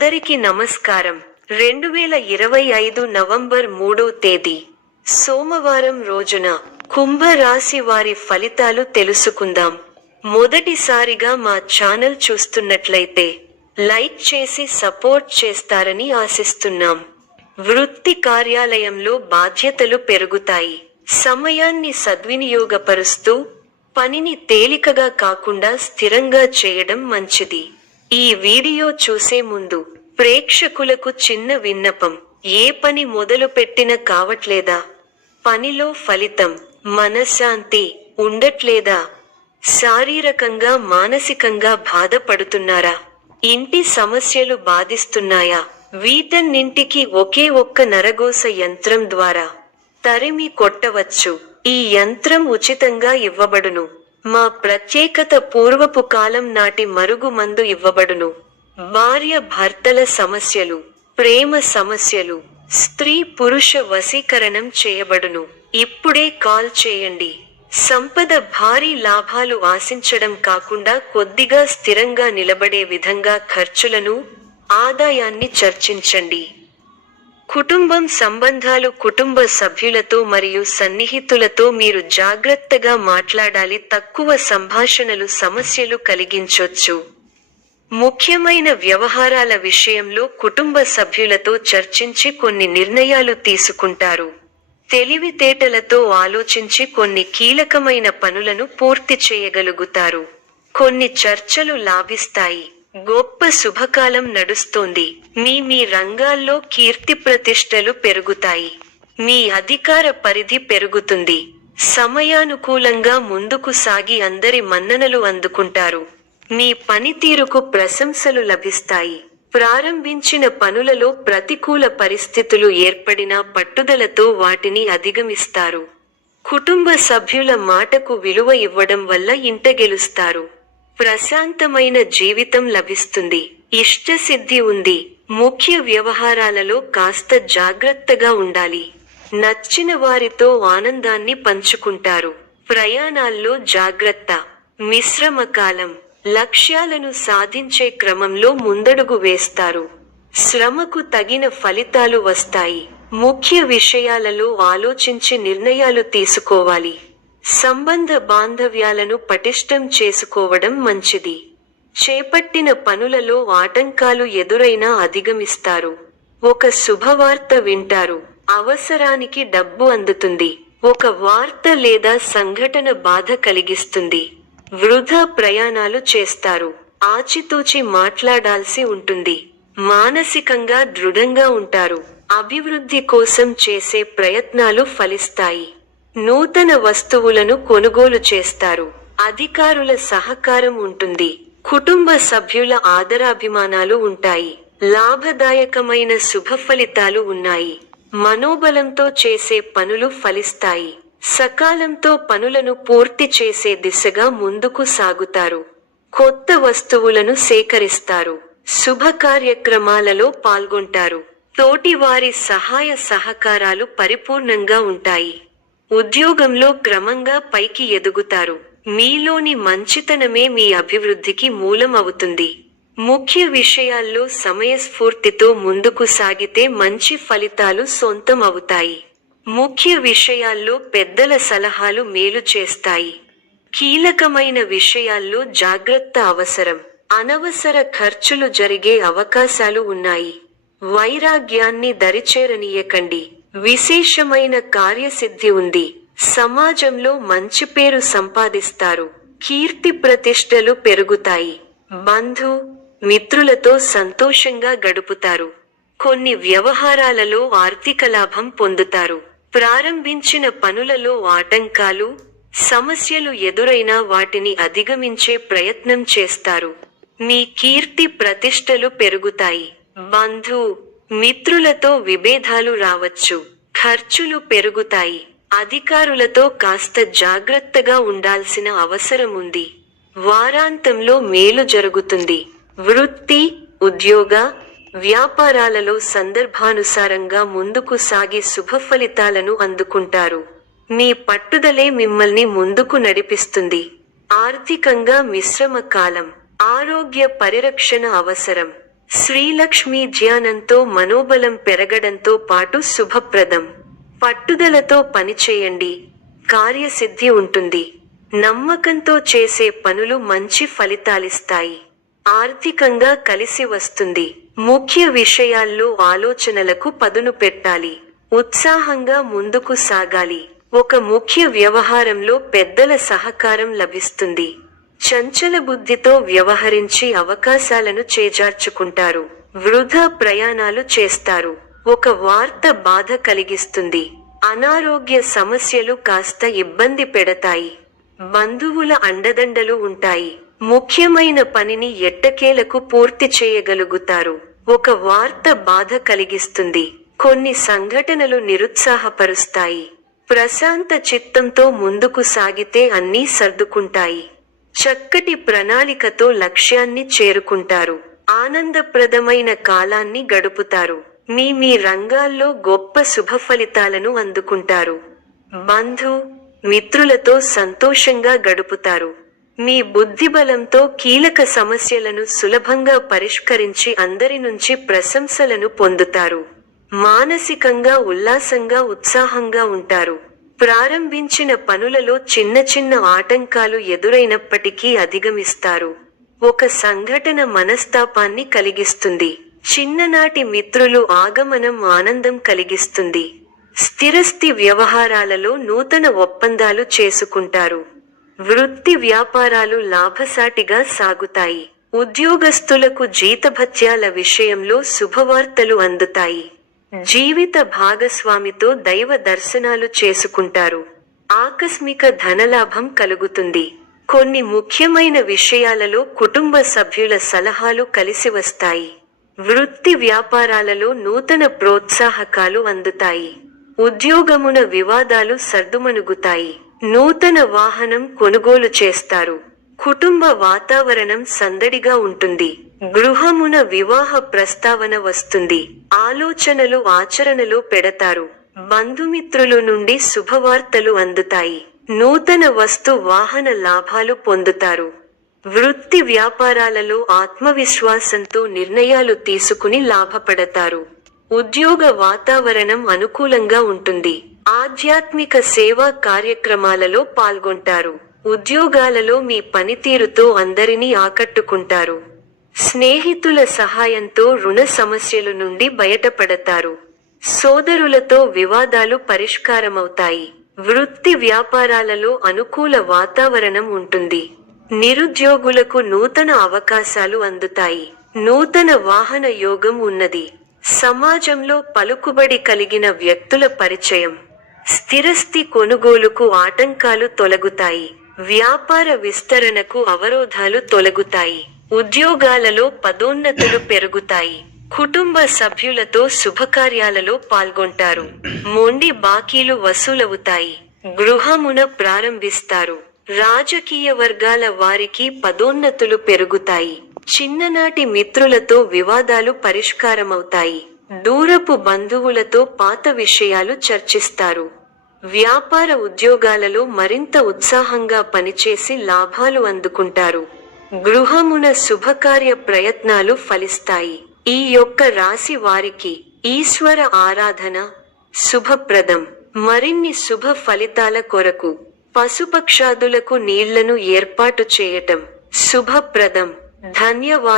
అందరికీ నమస్కారం. 2025 నవంబర్ 3వ తేదీ సోమవారం రోజున కుంభ రాశి వారి ఫలితాలు తెలుసుకుందాం. మొదటిసారిగా మా ఛానల్ చూస్తున్నట్లయితే లైక్ చేసి సపోర్ట్ చేస్తారని ఆశిస్తున్నాం. వృత్తి కార్యాలయంలో బాధ్యతలు పెరుగుతాయి. సమయాన్ని సద్వినియోగపరుస్తూ పనిని తేలికగా కాకుండా స్థిరంగా చేయడం మంచిది. ఈ వీడియో చూసే ముందు ప్రేక్షకులకు చిన్న విన్నపం. ఏ పని మొదలు పెట్టిన కావట్లేదా? పనిలో ఫలితం, మనశ్శాంతి ఉండట్లేదా? శారీరకంగా మానసికంగా బాధపడుతున్నారా? ఇంటి సమస్యలు బాధిస్తున్నాయా? వీటన్నింటికి ఒకే ఒక్క నరగోస యంత్రం ద్వారా తరిమి కొట్టవచ్చు. ఈ యంత్రం ఉచితంగా ఇవ్వబడును. మా ప్రత్యేకత పూర్వపు కాలం నాటి మరుగు మందు ఇవ్వబడును. భార్య భర్తల సమస్యలు, ప్రేమ సమస్యలు, స్త్రీ పురుష వశీకరణం చేయబడును. ఇప్పుడే కాల్ చేయండి. సంపద, భారీ లాభాలు ఆశించడం కాకుండా కొద్దిగా స్థిరంగా నిలబడే విధంగా ఖర్చులను, ఆదాయాన్ని చర్చించండి. కుటుంబం సంబంధాలు, కుటుంబ సభ్యులతో మరియు సన్నిహితులతో మీరు జాగ్రత్తగా మాట్లాడాలి. తక్కువ సంభాషణలు సమస్యలు కలిగించొచ్చు. ముఖ్యమైన వ్యవహారాల విషయంలో కుటుంబ సభ్యులతో చర్చించి కొన్ని నిర్ణయాలు తీసుకుంటారు. తెలివితేటలతో ఆలోచించి కొన్ని కీలకమైన పనులను పూర్తి చేయగలుగుతారు. కొన్ని చర్చలు లాభిస్తాయి. గొప్ప శుభకాలం నడుస్తోంది. మీ రంగాల్లో కీర్తి ప్రతిష్టలు పెరుగుతాయి. మీ అధికార పరిధి పెరుగుతుంది. సమయానుకూలంగా ముందుకు సాగి అందరి మన్ననలు అందుకుంటారు. మీ పనితీరుకు ప్రశంసలు లభిస్తాయి. ప్రారంభించిన పనులలో ప్రతికూల పరిస్థితులు ఏర్పడినా పట్టుదలతో వాటిని అధిగమిస్తారు. కుటుంబ సభ్యుల మాటకు విలువ ఇవ్వడం వల్ల ఇంట గెలుస్తారు. ప్రశాంతమైన జీవితం లభిస్తుంది. ఇష్టసిద్ధి ఉంది. ముఖ్య వ్యవహారాలలో కాస్త జాగ్రత్తగా ఉండాలి. నచ్చిన వారితో ఆనందాన్ని పంచుకుంటారు. ప్రయాణాల్లో జాగ్రత్త. మిశ్రమ కాలం. లక్ష్యాలను సాధించే క్రమంలో ముందడుగు వేస్తారు. శ్రమకు తగిన ఫలితాలు వస్తాయి. ముఖ్య విషయాలలో ఆలోచించి నిర్ణయాలు తీసుకోవాలి. సంబంధ బాంధవ్యాలను పటిష్టం చేసుకోవడం మంచిది. చేపట్టిన పనులలో ఆటంకాలు ఎదురైనా అధిగమిస్తారు. ఒక శుభవార్త వింటారు. అవసరానికి డబ్బు అందుతుంది. ఒక వార్త లేదా సంఘటన బాధ కలిగిస్తుంది. వృధా ప్రయాణాలు చేస్తారు. ఆచితూచి మాట్లాడాల్సి ఉంటుంది. మానసికంగా దృఢంగా ఉంటారు. అభివృద్ధి కోసం చేసే ప్రయత్నాలు ఫలిస్తాయి. నూతన వస్తువులను కొనుగోలు చేస్తారు. అధికారుల సహకారం ఉంటుంది. కుటుంబ సభ్యుల ఆదరాభిమానాలు ఉంటాయి. లాభదాయకమైన శుభ ఫలితాలు ఉన్నాయి. మనోబలంతో చేసే పనులు ఫలిస్తాయి. సకాలంతో పనులను పూర్తి చేసే దిశగా ముందుకు సాగుతారు. కొత్త వస్తువులను సేకరిస్తారు. శుభ కార్యక్రమాలలో పాల్గొంటారు. తోటివారి సహాయ సహకారాలు పరిపూర్ణంగా ఉంటాయి. ఉద్యోగంలో క్రమంగా పైకి ఎదుగుతారు. మీలోని మంచితనమే మీ అభివృద్ధికి మూలం అవుతుంది. ముఖ్య విషయాల్లో సమయస్ఫూర్తితో ముందుకు సాగితే మంచి ఫలితాలు సొంతం అవుతాయి. ముఖ్య విషయాల్లో పెద్దల సలహాలు మేలు చేస్తాయి. కీలకమైన విషయాల్లో జాగ్రత్త అవసరం. అనవసర ఖర్చులు జరిగే అవకాశాలు ఉన్నాయి. వైరాగ్యాన్ని దరిచేరనీయకండి. విశేషమైన కార్యసిద్ధి ఉంది. సమాజంలో మంచి పేరు సంపాదిస్తారు. కీర్తి ప్రతిష్టలు పెరుగుతాయి. బంధు మిత్రులతో సంతోషంగా గడుపుతారు. కొన్ని వ్యవహారాలలో ఆర్థిక లాభం పొందుతారు. ప్రారంభించిన పనులలో ఆటంకాలు, సమస్యలు ఎదురైనా వాటిని అధిగమించే ప్రయత్నం చేస్తారు. మీ కీర్తి ప్రతిష్టలు పెరుగుతాయి. బంధు మిత్రులతో విభేదాలు రావచ్చు. ఖర్చులు పెరుగుతాయి. అధికారులతో కాస్త జాగ్రత్తగా ఉండాల్సిన అవసరం ఉంది. వారాంతంలో మేలు జరుగుతుంది. వృత్తి, ఉద్యోగ, వ్యాపారాలలో సందర్భానుసారంగా ముందుకు సాగి శుభ ఫలితాలను అందుకుంటారు. మీ పట్టుదలే మిమ్మల్ని ముందుకు నడిపిస్తుంది. ఆర్థికంగా మిశ్రమ కాలం. ఆరోగ్య పరిరక్షణ అవసరం. శ్రీలక్ష్మి ధ్యానంతో మనోబలం పెరగడంతో పాటు శుభప్రదం. పట్టుదలతో పనిచేయండి, కార్యసిద్ధి ఉంటుంది. నమ్మకంతో చేసే పనులు మంచి ఫలితాలిస్తాయి. ఆర్థికంగా కలిసి వస్తుంది. ముఖ్య విషయాల్లో ఆలోచనలకు పదును పెట్టాలి. ఉత్సాహంగా ముందుకు సాగాలి. ఒక ముఖ్య వ్యవహారంలో పెద్దల సహకారం లభిస్తుంది. చంచల బుద్ధితో వ్యవహరించి అవకాశాలను చేజార్చుకుంటారు. వృధా ప్రయాణాలు చేస్తారు. ఒక వార్త బాధ కలిగిస్తుంది. అనారోగ్య సమస్యలు కాస్త ఇబ్బంది పెడతాయి. బంధువుల అండదండలు ఉంటాయి. ముఖ్యమైన పనిని ఎట్టకేలకు పూర్తి చేయగలుగుతారు. ఒక వార్త బాధ కలిగిస్తుంది. కొన్ని సంఘటనలు నిరుత్సాహపరుస్తాయి. ప్రశాంత చిత్తంతో ముందుకు సాగితే అన్నీ సర్దుకుంటాయి. చక్కటి ప్రణాళికతో లక్ష్యాన్ని చేరుకుంటారు. ఆనందప్రదమైన కాలాన్ని గడుపుతారు. మీ రంగాల్లో గొప్ప శుభఫలితాలను అందుకుంటారు. బంధు మిత్రులతో సంతోషంగా గడుపుతారు. మీ బుద్ధిబలంతో కీలక సమస్యలను సులభంగా పరిష్కరించి అందరి నుంచి ప్రశంసలను పొందుతారు. మానసికంగా ఉల్లాసంగా ఉత్సాహంగా ఉంటారు. ప్రారంభించిన పనులలో చిన్న చిన్న ఆటంకాలు ఎదురైనప్పటికీ అధిగమిస్తారు. ఒక సంఘటన మనస్తాపాన్ని కలిగిస్తుంది. చిన్ననాటి మిత్రులు ఆగమనం ఆనందం కలిగిస్తుంది. స్థిరస్థి వ్యవహారాలలో నూతన ఒప్పందాలు చేసుకుంటారు. వృత్తి వ్యాపారాలు లాభసాటిగా సాగుతాయి. ఉద్యోగస్తులకు జీతభత్యాల విషయంలో శుభవార్తలు అందుతాయి. జీవిత భాగస్వామితో దైవ దర్శనాలు చేసుకుంటారు. ఆకస్మిక ధనలాభం కలుగుతుంది. కొన్ని ముఖ్యమైన విషయాలలో కుటుంబ సభ్యుల సలహాలు కలిసి వస్తాయి. వృత్తి వ్యాపారాలలో నూతన ప్రోత్సాహకాలు అందుతాయి. ఉద్యోగమున వివాదాలు సర్దుమణుగుతాయి. నూతన వాహనం కొనుగోలు చేస్తారు. కుటుంబ వాతావరణం సందడిగా ఉంటుంది. గృహమున వివాహ ప్రస్తావన వస్తుంది. ఆలోచనలు ఆచరణలో పెడతారు. బంధుమిత్రుల నుండి శుభవార్తలు అందుతాయి. నూతన వస్తు వాహన లాభాలు పొందుతారు. వృత్తి వ్యాపారాలలో ఆత్మవిశ్వాసంతో నిర్ణయాలు తీసుకుని లాభపడతారు. ఉద్యోగ వాతావరణం అనుకూలంగా ఉంటుంది. ఆధ్యాత్మిక సేవా కార్యక్రమాలలో పాల్గొంటారు. ఉద్యోగాలలో మీ పనితీరుతో అందరినీ ఆకట్టుకుంటారు. స్నేహితుల సహాయంతో రుణ సమస్యల నుండి బయటపడతారు. సోదరులతో వివాదాలు పరిష్కారమవుతాయి. వృత్తి వ్యాపారాలలో అనుకూల వాతావరణం ఉంటుంది. నిరుద్యోగులకు నూతన అవకాశాలు అందుతాయి. నూతన వాహన యోగం ఉన్నది. సమాజంలో పలుకుబడి కలిగిన వ్యక్తుల పరిచయం. స్థిరస్థి కొనుగోలుకు ఆటంకాలు తొలగుతాయి. వ్యాపార విస్తరణకు అవరోధాలు తొలగుతాయి. ఉద్యోగాలలో పదోన్నతులు పెరుగుతాయి. కుటుంబ సభ్యులతో శుభకార్యాలలో పాల్గొంటారు. మొండి బాకీలు వసూలవుతాయి. గృహమున ప్రారంభిస్తారు. రాజకీయ వర్గాల వారికి పదోన్నతులు పెరుగుతాయి. చిన్ననాటి మిత్రులతో వివాదాలు పరిష్కారమవుతాయి. దూరపు బంధువులతో పాత విషయాలు చర్చిస్తారు. వ్యాపార ఉద్యోగాలలో మరింత ఉత్సాహంగా పనిచేసి లాభాలు అందుకుంటారు. గృహమున శుభకార్య ప్రయత్నాలు ఫలిస్తాయి. ఈ యొక్క రాశి వారికి ఈశ్వర ఆరాధన శుభప్రదం. మరిన్ని శుభ ఫలితాల కొరకు పశుపక్షాదులకు నీళ్లను ఏర్పాటు చేయటం శుభప్రదం. ధన్యవాదాలు.